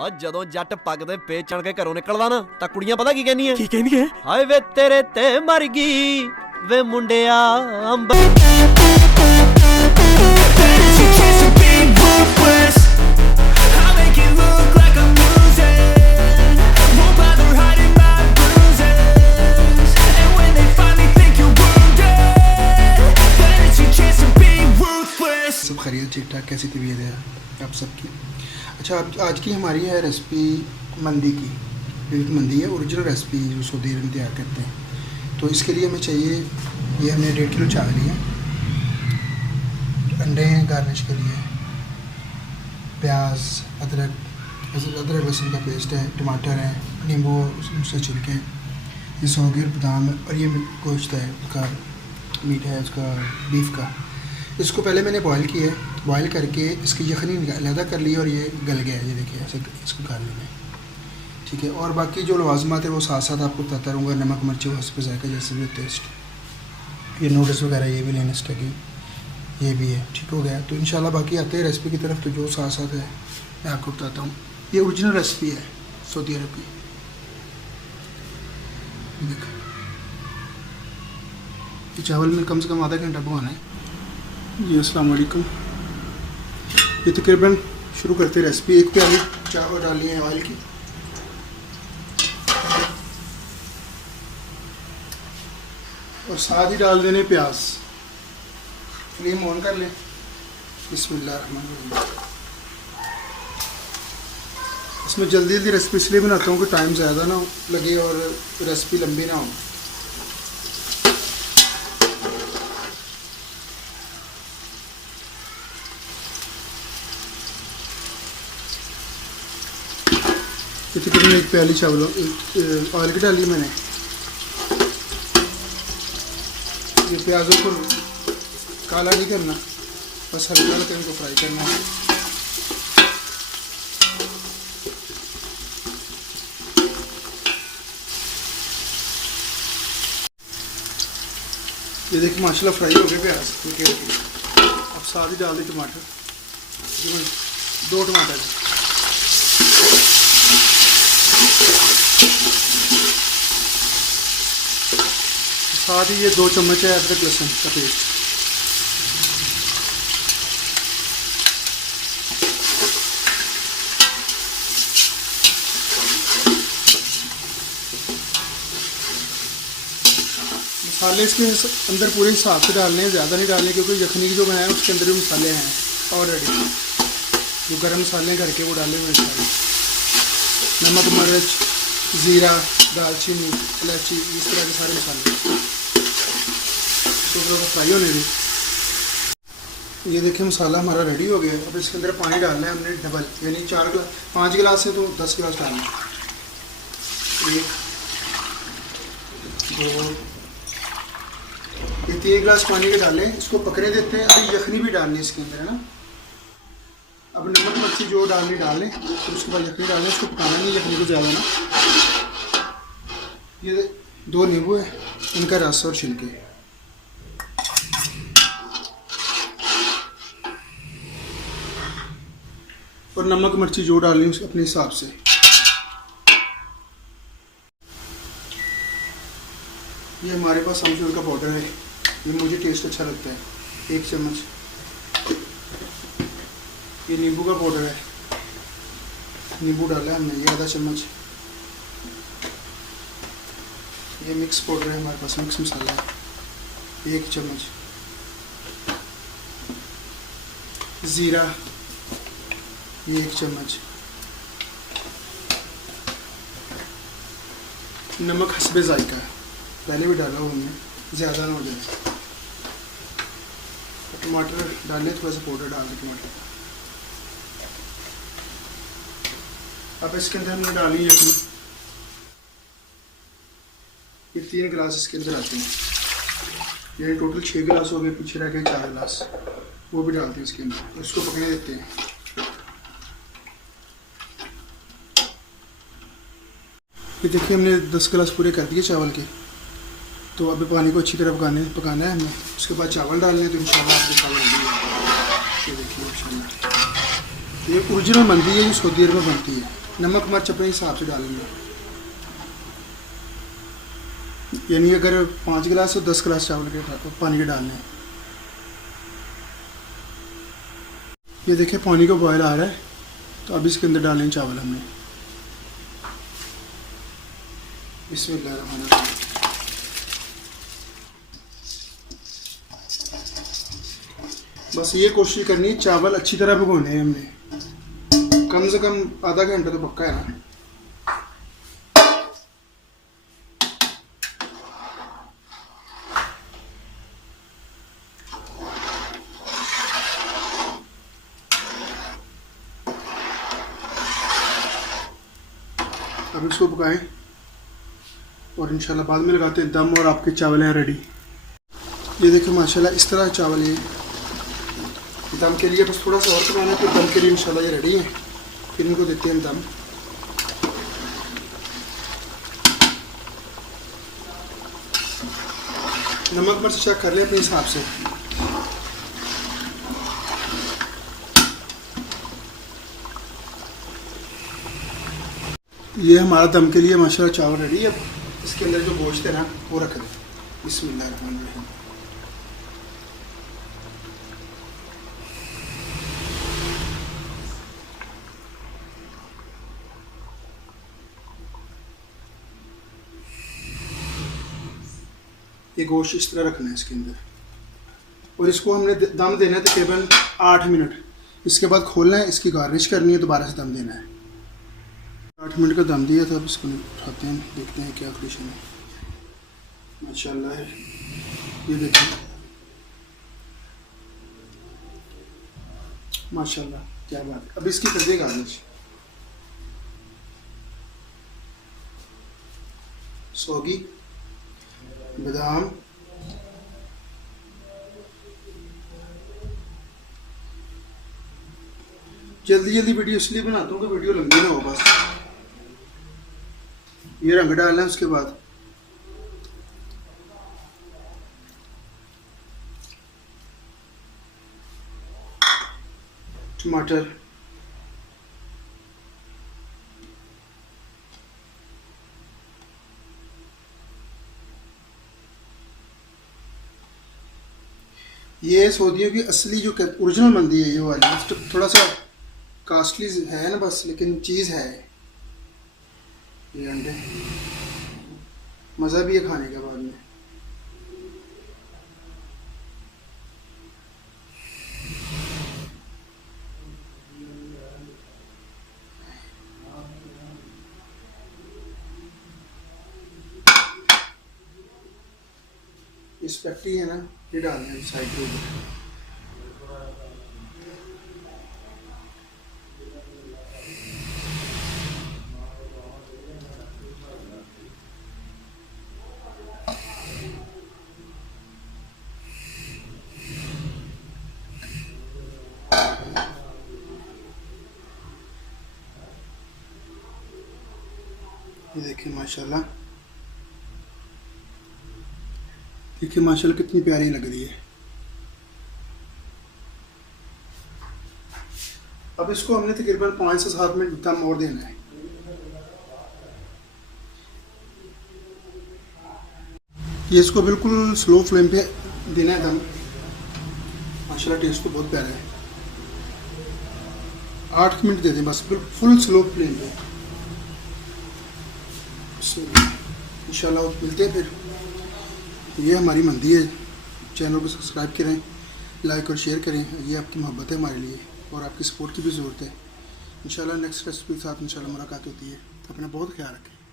ਆ ਜਦੋਂ ਜੱਟ ਪੱਗ ਦੇ ਪੇਚ ਚੜ ਕੇ ਘਰੋਂ ਨਿਕਲਦਾ ਨਾ ਤਾਂ ਕੁੜੀਆਂ ਪਤਾ ਕੀ ਕਹਿੰਦੀਆਂ ਕੀ ਕਹਿੰਦੀਆਂ? ਹਾਏ ਵੇ ਤੇਰੇ ਤੇ ਮਰ ਗਈ ਵੇ ਮੁੰਡਿਆ ਅੰਬ सब खैरियत ठीक ठाक। कैसी तबीयत है आप सबकी? अच्छा, आज की हमारी है रेसिपी मंदी की। बिल्कुल मंदी है, ओरिजिनल रेसिपी जो सऊदी अरब में तैयार करते हैं। तो इसके लिए हमें चाहिए, ये हमने 1.5 किलो चावल लिया, अंडे हैं गार्निश के लिए, प्याज, अदरक लहसुन का पेस्ट है, टमाटर है, नींबू उससे छिलके हैं, ये 100 ग्राम बादाम और ये गोश्त है, उसका मीट है उसका बीफ का। इसको पहले मैंने बॉईल किया है, बॉईल करके इसकी यखनी अलहदा कर ली और ये गल गया है। ये देखिए ऐसे इसको कर लेना है, ठीक है। और बाकी जो लवाजमात है वो साथ साथ आपको बताता रहूँगा। नमक मिर्ची हस्ब जायका जैसे भी टेस्ट, ये नूडल्स वगैरह ये भी लेना स्टगी, ये भी है, ठीक हो गया। तो इंशाल्लाह बाकी आते हैं रेसिपी की तरफ। तो जो साथ साथ है मैं आपको बताता हूँ। ये ओरिजिनल रेसिपी है सऊदी अरब की। देखो ये चावल में कम से कम आधा घंटा भगवाना है। जी अस्सलाम वालेकुम। ये तकरीबन शुरू करते रेसिपी। 1 प्याली चावल डाली है ऑयल की, और साथ ही डाल देने प्याज। फ्लेम ऑन कर लें। बिस्मिल्लाहिर्रहमानिर्रहीम। इसमें जल्दी जल्दी रेसिपी इसलिए बनाता हूँ कि टाइम ज़्यादा ना लगे और रेसिपी लंबी ना हो। तकरीबन 1 प्याली चावल ऑयल की डाली मैंने। ये प्याज़ों को काला नहीं करना, बस हल्का हल्का इनको फ्राई करना है। ये देखिए माशाल्लाह फ्राई हो गए प्याज। अब साथ ही डाल दी टमाटर, 2 टमाटर। साथ ही ये 2 चम्मच है अदरक लहसुन का पेस्ट। मसाले इसके अंदर पूरे हिसाब से डालने हैं, ज़्यादा नहीं डालने, क्योंकि यखनी की जो बनाया उसके अंदर भी मसाले हैं ऑलरेडी। जो गरम मसाले करके वो डाले हुए सारे। नमक, मिर्च, ज़ीरा, दालचीनी, इलायची, इस तरह के सारे मसाले तो फ्राई होने दें। ये देखिए मसाला हमारा रेडी हो गया। अब इसके अंदर पानी डालना है हमने डबल, यानी 5 गिलास से तो 10 गिलास डालना है। 1 2 ये 3 गिलास पानी के डालें। इसको पकड़े देते हैं। अभी यखनी भी डालनी है इसके अंदर, है ना। अब नमक मिर्ची जो डालनी डालें, फिर उसके बाद यखनी डालें। इसको पकाना नहीं यखनी को ज़्यादा ना। ये 2 नींबू है, इनका रस और छिलके। और नमक मिर्ची जो डालनी उसके अपने हिसाब से। ये हमारे पास अमचूर का पाउडर है, ये मुझे टेस्ट अच्छा लगता है, 1 चम्मच। ये नींबू का पाउडर है, नींबू डाला है हमने, ये आधा चम्मच। ये मिक्स पाउडर है हमारे पास, मिक्स मसाला है, 1 चम्मच। ज़ीरा ये 1 चम्मच। नमक हस्बे जायका, पहले भी डाला हुआ हमने, ज़्यादा ना हो जाए। टमाटर डालने, थोड़ा सा पाउडर डाल दें टमाटर। अब इसके अंदर हमने डाली यखनी। ये 3 गिलास इसके अंदर आते हैं, ये टोटल 6 गिलास हो गए, पीछे रह गए 4 गिलास, वो भी डालते हैं इसके अंदर। इसको पकने देते हैं। ये देखिए हमने 10 गिलास पूरे कर दिए चावल के। तो अभी पानी को अच्छी तरह पकाना है हमें। उसके बाद चावल डालने हैं, तो इंशाल्लाह आपको चावल रेडी है। ये देखिए ये ओरिजिनल मंदी है, जो सऊदी अरब में बनती है। नमक मिर्च अपने हिसाब से डालेंगे, यानी अगर 5 गिलास तो 10 गिलास चावल के पानी के डालने हैं। ये देखिए पानी का बॉयल आ रहा है, तो अब इसके अंदर डालें चावल हमने। बिस्मिल्लाहिर्रहमानिर्रहीम। बस ये कोशिश करनी है चावल अच्छी तरह भिगोने हैं हमने, कम से कम आधा घंटा तो पक्का है ना। अब इसको पकाएं और इंशाल्लाह बाद में लगाते हैं दम और आपके चावल हैं रेडी। ये देखिए माशाल्लाह इस तरह चावल ये दम के लिए बस थोड़ा सा और पकाना है, फिर दम के लिए इंशाल्लाह ये रेडी है। फिर इनको देते हैं दम। नमक मिर्च चेक कर लें अपने हिसाब से। ये हमारा दम के लिए माशाल्लाह चावल रेडी है। इसके अंदर जो गोश्त है ना वो रख दें। बिस्मिल्लाहिर्रहमानिर्रहीम। ये गोश्त इस तरह रखना है इसके अंदर, और इसको हमने दम देना है तकरीबन 8 मिनट। इसके बाद खोलना है, इसकी गार्निश करनी है, दोबारा से दम देना है। 8 मिनट का दम दिया था, अब इसको उठाते हैं, देखते हैं क्या कंडीशन है। माशाल्लाह है, ये देखिए माशाल्लाह क्या बात है। अब इसकी कर दें गार्निश। सौगी, बादाम, जल्दी जल्दी वीडियो इसलिए बनाता हूँ कि वीडियो लंबी ना हो। बस ये रंग डालना है, उसके बाद टमाटर, ये सऊदियों की असली जो ओरिजिनल मंदी है ये वाली, थोड़ा सा कास्टली है ना बस, लेकिन चीज़ है। ये अंडे मज़ा भी है खाने के बाद में। स्पैगेटी है ना, ये डालना है साइड के ऊपर। ये देखिए माशाल्लाह, देखिए माशाल्लाह कितनी प्यारी लग रही है। अब इसको हमने तकरीबन 5 से 7 मिनट दम और देना है। ये इसको बिल्कुल स्लो फ्लेम पे देना है दम। माशाल्लाह टेस्ट तो बहुत प्यारा है। 8 मिनट दे दें बस, बिल्कुल फुल स्लो फ्लेम पे। इंशाल्लाह मिलते हैं फिर। ये हमारी मंदी है, चैनल को सब्सक्राइब करें, लाइक और शेयर करें। ये आपकी मोहब्बत है हमारे लिए, और आपकी सपोर्ट की भी ज़रूरत है। इंशाल्लाह नेक्स्ट रेसिपी के साथ इंशाल्लाह मुलाकात होती है। अपना बहुत ख्याल रखें।